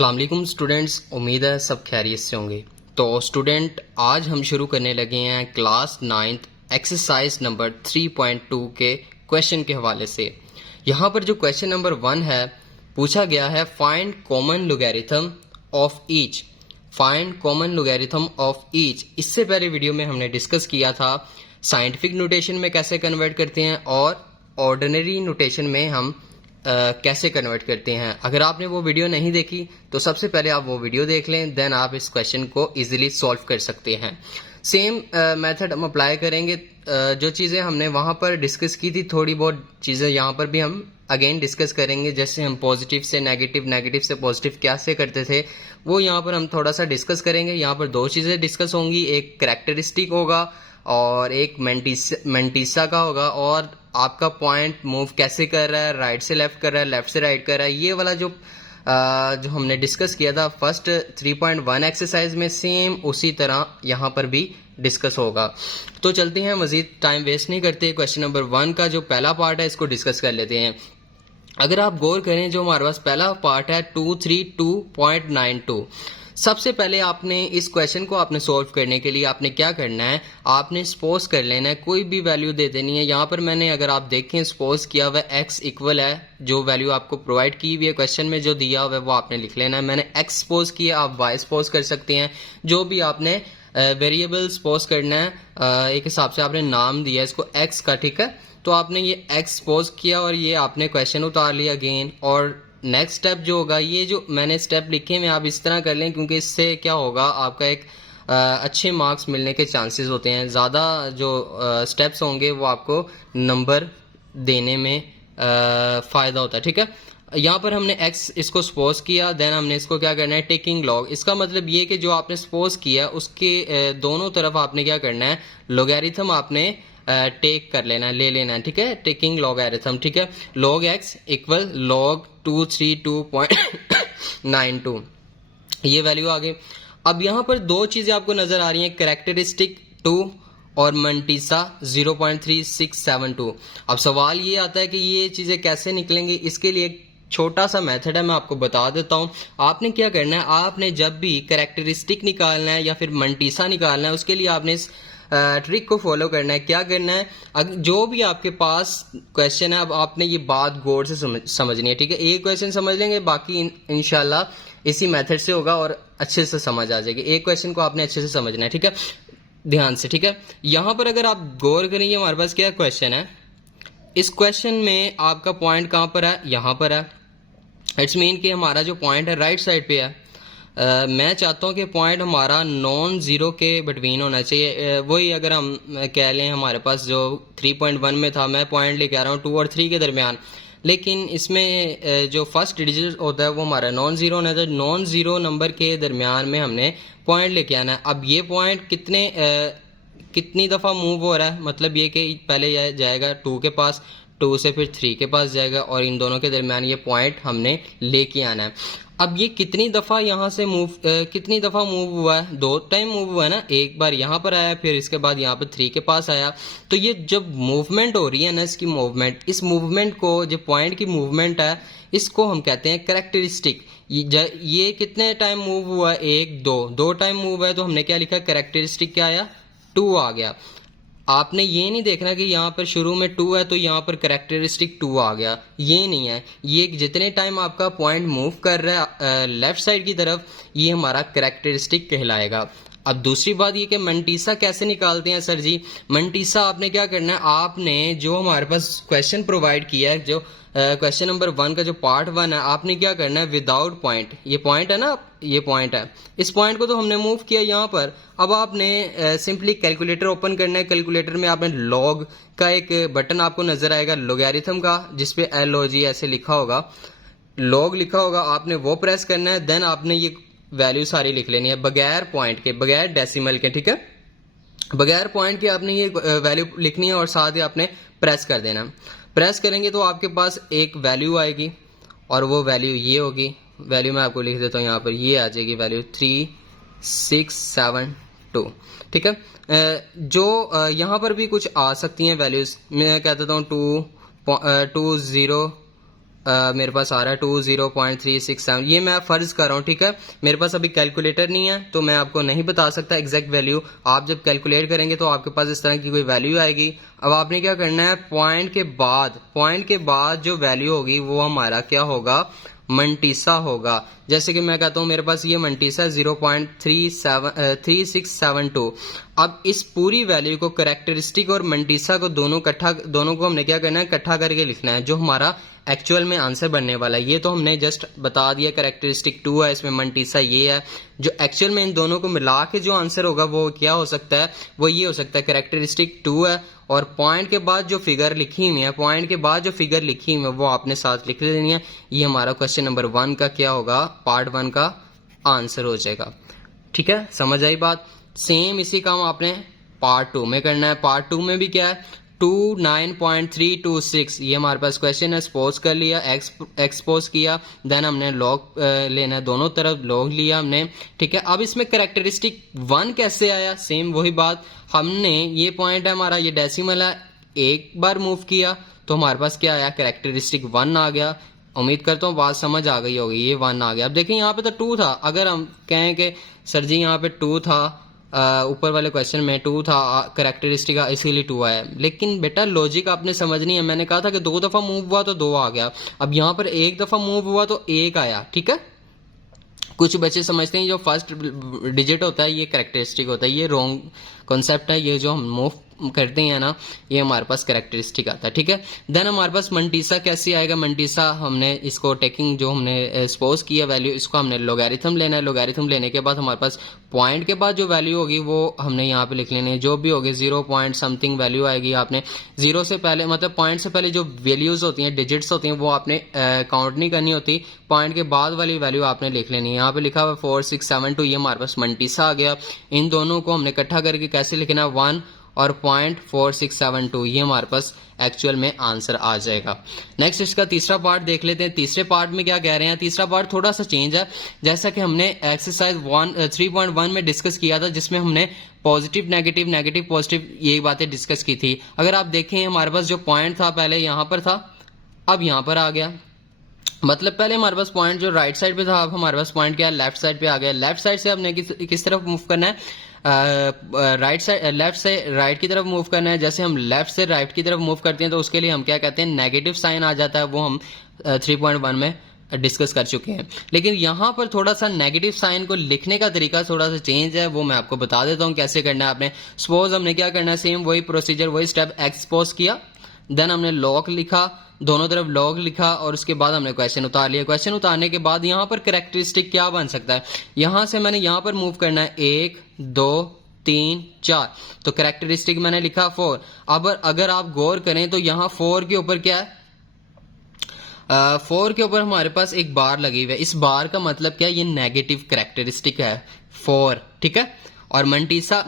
अस्सलाम वालेकुम स्टूडेंट्स, उम्मीद है सब खैरियत से होंगे। तो स्टूडेंट, आज हम शुरू करने लगे हैं क्लास 9th एक्सरसाइज नंबर 3.2 के क्वेश्चन के हवाले से। यहाँ पर जो क्वेश्चन नंबर 1 है, पूछा गया है find common logarithm of each. Find common logarithm of each. इससे पहले वीडियो में हमने डिस्कस किया था साइंटिफिक नोटेशन में कैसे कन्वर्ट करते हैं और ऑर्डिनरी नोटेशन में हम कैसे कन्वर्ट करते हैं। अगर आपने वो वीडियो नहीं देखी तो सबसे पहले आप वो वीडियो देख लें, देन आप इस क्वेश्चन को इजीली सॉल्व कर सकते हैं। सेम मेथड हम अप्लाई करेंगे। जो चीज़ें हमने वहाँ पर डिस्कस की थी, थोड़ी बहुत चीज़ें यहाँ पर भी हम अगेन डिस्कस करेंगे। जैसे हम पॉजिटिव से नेगेटिव, नेगेटिव से पॉजिटिव कैसे करते थे, वो यहाँ पर हम थोड़ा सा डिस्कस करेंगे। यहाँ पर दो चीज़ें डिस्कस होंगी, एक करैक्टरिस्टिक होगा और एक मेंटिसा का होगा, और आपका पॉइंट मूव कैसे कर रहा है, राइट से लेफ्ट कर रहा है, लेफ्ट से राइट कर रहा है। ये वाला जो हमने डिस्कस किया था फर्स्ट 3.1 एक्सरसाइज में, सेम उसी तरह यहाँ पर भी डिस्कस होगा। तो चलते हैं, मजीद टाइम वेस्ट नहीं करते, क्वेश्चन नंबर 1 का जो पहला पार्ट है इसको डिस्कस कर लेते हैं। अगर आप गौर करें, जो हमारे पास पहला पार्ट है 232.92, सबसे पहले आपने इस क्वेश्चन को आपने सॉल्व करने के लिए आपने क्या करना है, आपने सपोज कर लेना है, कोई भी वैल्यू दे देनी है। यहाँ पर मैंने, अगर आप देखें, सपोज किया हुआ x इक्वल है, जो वैल्यू आपको प्रोवाइड की हुई है क्वेश्चन में जो दिया हुआ है वो आपने लिख लेना है। मैंने x सपोज किया, आप y सपोज कर सकते हैं, जो भी आपने वेरिएबल सपोज करना है। एक हिसाब से आपने नाम दिया इसको x का, ठीक है। तो आपने ये x सपोज किया और ये आपने क्वेश्चन उतार लिया अगेन। और नेक्स्ट स्टेप जो होगा, ये जो मैंने स्टेप लिखे हैं आप इस तरह कर लें, क्योंकि इससे क्या होगा, आपका एक अच्छे मार्क्स मिलने के चांसेस होते हैं। ज़्यादा जो स्टेप्स होंगे वो आपको नंबर देने में फ़ायदा होता है, ठीक है। यहाँ पर हमने x इसको सपोज किया, देन हमने इसको क्या करना है, टेकिंग लॉग। इसका मतलब ये कि जो आपने सपोज किया उसके दोनों तरफ आपने क्या करना है, लोगैरिथम आपने टेक कर लेना है, ले लेना है, ठीक है। टेकिंग लॉगैरिथम, ठीक है। लॉग x इक्वल लॉग 232.92, ये वैल्यू आ गई। अब यहाँ पर दो चीजें आपको नजर आ रही हैं, कैरेक्टरिस्टिक 2 और मंटीसा 0.3672। अब सवाल ये आता है कि ये चीजें कैसे निकलेंगी। इसके लिए एक छोटा सा मेथड है, मैं आपको बता देता हूँ। आपने क्या करना है, आपने जब भी कैरेक्टरिस्टिक निकालना है या फिर मंटीसा निकालना है, उसके लिए आपने इस ट्रिक को फॉलो करना है। क्या करना है, जो भी आपके पास क्वेश्चन है, अब आपने ये बात गौर से समझनी है, ठीक है। एक क्वेश्चन समझ लेंगे, बाकी इंशाल्लाह इसी मेथड से होगा और अच्छे से समझ आ जाएगी। एक क्वेश्चन को आपने अच्छे से समझना है, ठीक है, ध्यान से, ठीक है। यहाँ पर अगर आप गौर करेंगे, हमारे पास क्या क्वेश्चन है, इस क्वेश्चन में आपका पॉइंट कहाँ पर है, यहाँ पर है। इट्स मीन कि हमारा जो पॉइंट है राइट साइड पे है। मैं चाहता हूँ कि पॉइंट हमारा नॉन जीरो के बिटवीन होना चाहिए। वही अगर हम कह लें, हमारे पास जो 3.1 में था, मैं पॉइंट लेके आ रहा हूँ 2 और 3 के दरमियान, लेकिन इसमें जो फर्स्ट डिजिट होता है वो हमारा नॉन जीरो होना है। नॉन जीरो नंबर के दरमियान में हमने पॉइंट लेके आना है। अब ये पॉइंट कितनी दफ़ा मूव हो रहा है, मतलब ये कि पहले जाएगा 2 के पास, 2 से फिर 3 के पास जाएगा, और इन दोनों के दरमियान ये पॉइंट हमने लेके आना है। अब ये कितनी दफ़ा यहाँ से कितनी दफ़ा मूव हुआ है, 2 टाइम मूव हुआ है ना। एक बार यहाँ पर आया, फिर इसके बाद यहाँ पर 3 के पास आया। तो ये जब मूवमेंट हो रही है ना, इसकी मूवमेंट, इस मूवमेंट को, जो पॉइंट की मूवमेंट है, इसको हम कहते हैं कैरेक्टरिस्टिक। ये कितने टाइम मूव हुआ है, 1 2 टाइम मूव है, तो हमने क्या लिखा, कैरेक्टरिस्टिक क्या आया, 2 आ गया। आपने ये नहीं देखना कि यहाँ पर शुरू में 2 है तो यहाँ पर कैरेक्टरिस्टिक 2 आ गया, ये नहीं है। ये जितने टाइम आपका पॉइंट मूव कर रहा है लेफ्ट साइड की तरफ, ये हमारा कैरेक्टरिस्टिक कहलाएगा। अब दूसरी बात ये कि मंटीसा कैसे निकालते हैं सर जी। मंटीसा आपने क्या करना है, आपने जो हमारे पास क्वेश्चन प्रोवाइड किया है, जो क्वेश्चन नंबर 1 का जो पार्ट 1 है, आपने क्या करना है, विदाउट पॉइंट, ये पॉइंट है ना, ये पॉइंट है, इस पॉइंट को तो हमने मूव किया यहाँ पर। अब आपने सिंपली कैलकुलेटर ओपन करना है। कैलकुलेटर में आपने लॉग का एक बटन आपको नजर आएगा, लोगैरिथम का, जिसपे LOG ऐसे लिखा होगा, लॉग लिखा होगा, आपने वो प्रेस करना है। देन आपने ये वैल्यू सारी लिख लेनी है, बगैर पॉइंट के, बगैर डेसिमल के, ठीक है। बगैर पॉइंट के आपने ये वैल्यू लिखनी है और साथ ही आपने प्रेस कर देना। प्रेस करेंगे तो आपके पास एक वैल्यू आएगी और वो वैल्यू ये होगी। वैल्यू मैं आपको लिख देता हूँ, यहाँ पर ये आ जाएगी वैल्यू 3672, ठीक है। जो यहाँ पर भी कुछ आ सकती हैं वैल्यूज, मैं कह देता हूँ 2.0 मेरे पास आ रहा है 20.367, ये मैं फर्ज कर रहा हूँ, ठीक है। मेरे पास अभी कैलकुलेटर नहीं है तो मैं आपको नहीं बता सकता एग्जैक्ट वैल्यू। आप जब कैलकुलेट करेंगे तो आपके पास इस तरह की कोई वैल्यू आएगी। अब आपने क्या करना है, पॉइंट के बाद जो वैल्यू होगी वो हमारा क्या होगा, मंटीसा होगा। जैसे कि मैं कहता हूं मेरे पास ये मंटीसा 0.3672। अब इस पूरी वैल्यू को, कैरेक्टरिस्टिक और मंटीसा को दोनों को हमने क्या करना है, इकट्ठा करके लिखना है, जो हमारा एक्चुअल में आंसर बनने वाला है। ये तो हमने जस्ट बता दिया, कैरेक्टरिस्टिक 2 है, इसमें मंटीसा ये है। जो एक्चुअल में इन दोनों को मिला के जो आंसर होगा वो क्या हो सकता है, वो ये हो सकता है, कैरेक्टरिस्टिक 2 है और पॉइंट के बाद जो फिगर लिखी हुई है, वो आपने साथ लिख लेनी है। ये हमारा क्वेश्चन नंबर 1 का क्या होगा, पार्ट 1 का आंसर हो जाएगा। ठीक है, समझ आई बात। सेम इसी काम आपने पार्ट 2 में करना है। पार्ट 2 में भी क्या है, 29.326, ये हमारे पास क्वेश्चन है, सपोज कर लिया, एक्सपोज किया, देन हमने लॉग लेना है, दोनों तरफ लॉग लिया हमने, ठीक है। अब इसमें कैरेक्टरिस्टिक 1 कैसे आया, सेम वही बात, हमने ये पॉइंट है हमारा, ये डेसिमल है, एक बार मूव किया तो हमारे पास क्या आया, कैरेक्टरिस्टिक 1 आ गया। उम्मीद करता हूँ बात समझ आ गई होगी, ये 1 आ गया। अब देखिए यहाँ पे तो 2 था, अगर हम कहें कि सर जी यहाँ पे 2 था, ऊपर वाले क्वेश्चन में 2 था, कैरेक्टरिस्टिक इसीलिए 2 आया, लेकिन बेटा लॉजिक आपने समझनी है। मैंने कहा था कि 2 दफा मूव हुआ तो 2 आ गया, अब यहाँ पर 1 दफा मूव हुआ तो 1 आया, ठीक है। कुछ बच्चे समझते हैं जो फर्स्ट डिजिट होता है ये कैरेक्टरिस्टिक होता है, ये रॉन्ग कॉन्सेप्ट है। ये जो हम मूव करते हैं ना, ये हमारे पास कैरेक्टरिस्टिक आता है, ठीक है। देन हमारे पास मंटीसा कैसे आएगा, मंटीसा हमने इसको टेकिंग जो हमने सपोज किया वैल्यू, इसको हमने लोगैरिथम लेना है। लोगैरिथम लेने के बाद हमारे पास पॉइंट के बाद जो वैल्यू होगी वो हमने यहाँ पे लिख लेनी है, जो भी होगी 0 पॉइंट समथिंग वैल्यू आएगी। आपने 0 से पहले, मतलब पॉइंट से पहले जो वैल्यूज होती हैं, डिजिट्स होती हैं, वो आपने काउंट नहीं करनी होती, पॉइंट के बाद वाली वैल्यू आपने लिख लेनी है। यहाँ पे लिखा हुआ 4672, ये हमारे पास मंटीसा आ गया। इन दोनों को हमने इकट्ठा करके कैसे लिखना है, 1 और 0.4672, ये हमारे पास एक्चुअल में आंसर आ जाएगा। नेक्स्ट इसका तीसरा पार्ट देख लेते हैं। तीसरे पार्ट में क्या कह रहे हैं, तीसरा पार्ट थोड़ा सा चेंज है, जैसा कि हमने एक्सरसाइज 3.1 में डिस्कस किया था, जिसमें हमने पॉजिटिव नेगेटिव, नेगेटिव पॉजिटिव, यही बातें डिस्कस की थी। अगर आप देखें हमारे पास जो पॉइंट था पहले यहाँ पर था, अब यहाँ पर आ गया। मतलब पहले हमारे पास पॉइंट जो राइट साइड पे था, अब हमारे पास पॉइंट क्या है, लेफ्ट साइड पे आ गया। लेफ्ट साइड से हमने किस तरफ मूव करना है, राइट साइड, लेफ्ट से राइट की तरफ मूव करना है। जैसे हम लेफ्ट से राइट की तरफ मूव करते हैं तो उसके लिए हम क्या कहते हैं, नेगेटिव साइन आ जाता है, वो हम 3.1 में डिस्कस कर चुके हैं। लेकिन यहाँ पर थोड़ा सा नेगेटिव साइन को लिखने का तरीका थोड़ा सा चेंज है, वो मैं आपको बता देता हूँ कैसे करना है। आपने सपोज हमने क्या करना है, सेम वही प्रोसीजर, वही स्टेप, एक्सपोज किया, देन हमने लॉग लिखा, दोनों तरफ लॉग लिखा और उसके बाद हमने क्वेश्चन उतार लिया। क्वेश्चन उतारने के बाद यहाँ पर कैरेक्टरिस्टिक क्या बन सकता है, यहाँ से मैंने यहाँ पर मूव करना है 1 2 3 4, तो कैरेक्टरिस्टिक मैंने लिखा 4। अब अगर आप गौर करें तो यहाँ 4 के ऊपर क्या है, 4 के ऊपर हमारे पास एक बार लगी हुई है। इस बार का मतलब क्या है, ये नेगेटिव कैरेक्टरिस्टिक है 4, ठीक है। और मंटीसा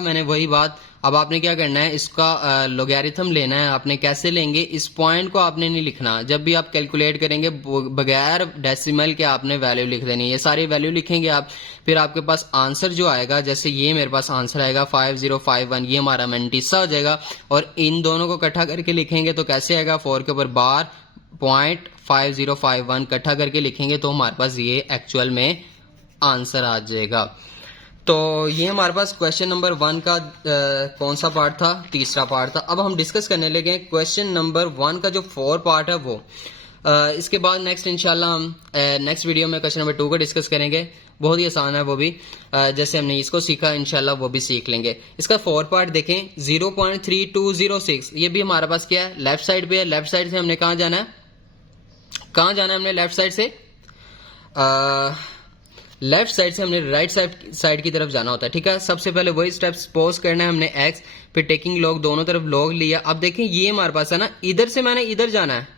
मैंने वही बात, अब आपने क्या करना है, इसका लोगैरिथम लेना है। आपने कैसे लेंगे, इस पॉइंट को आपने नहीं लिखना, जब भी आप कैलकुलेट करेंगे बगैर डेसिमल के आपने वैल्यू लिख देनी है। ये सारी वैल्यू लिखेंगे आप, फिर आपके पास आंसर जो आएगा, जैसे ये मेरे पास आंसर आएगा 5051, ये हमारा मंटीसा हो जाएगा। और इन दोनों को इकट्ठा करके लिखेंगे तो कैसे आएगा, 4 के ऊपर बार 0.5051 इकट्ठा करके लिखेंगे तो हमारे पास ये एक्चुअल में आंसर आ जाएगा। तो ये हमारे पास क्वेश्चन नंबर 1 का कौन सा पार्ट था, तीसरा पार्ट था। अब हम डिस्कस करने लगे क्वेश्चन नंबर 1 का जो 4 पार्ट है वो। इसके बाद नेक्स्ट इंशाल्लाह हम नेक्स्ट वीडियो में क्वेश्चन नंबर 2 को डिस्कस करेंगे। बहुत ही आसान है वो भी, जैसे हमने इसको सीखा इंशाल्लाह वो भी सीख लेंगे। इसका 4 पार्ट देखें, 0.3206, ये भी हमारे पास क्या है, लेफ्ट साइड पे है। लेफ्ट साइड से हमने कहाँ जाना है, हमने लेफ्ट साइड से लेफ्ट साइड से हमने राइट साइड की तरफ जाना होता है, ठीक है। सबसे पहले वही स्टेप सपोज करना है हमने एक्स, फिर टेकिंग लॉग, दोनों तरफ लॉग लिया। अब देखें ये हमारे पास है ना, इधर से मैंने इधर जाना है,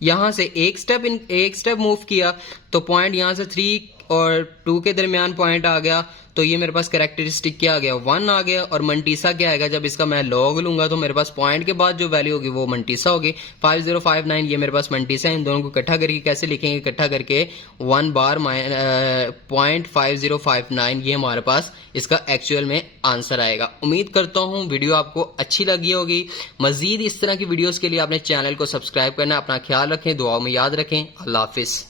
यहां से एक स्टेप मूव किया तो पॉइंट यहां से 3 और 2 के दरमियान पॉइंट आ गया तो ये मेरे पास कैरेक्टरिस्टिक क्या आ गया 1 आ गया। और मंटीसा क्या आएगा, जब इसका मैं लॉग लूंगा तो मेरे पास पॉइंट के बाद जो वैल्यू होगी वो मंटीसा होगी। 5059 ये मेरे पास मंटीसा है। इन दोनों को इकट्ठा करके कैसे लिखेंगे, इकट्ठा करके 1 बार .5059 ये हमारे पास इसका एक्चुअल में आंसर आएगा। उम्मीद करता हूँ वीडियो आपको अच्छी लगी होगी। मजीद इस तरह की वीडियोस के लिए अपने चैनल को सब्सक्राइब करना, अपना ख्याल रखें, दुआओं में याद रखें। अल्लाह हाफिज।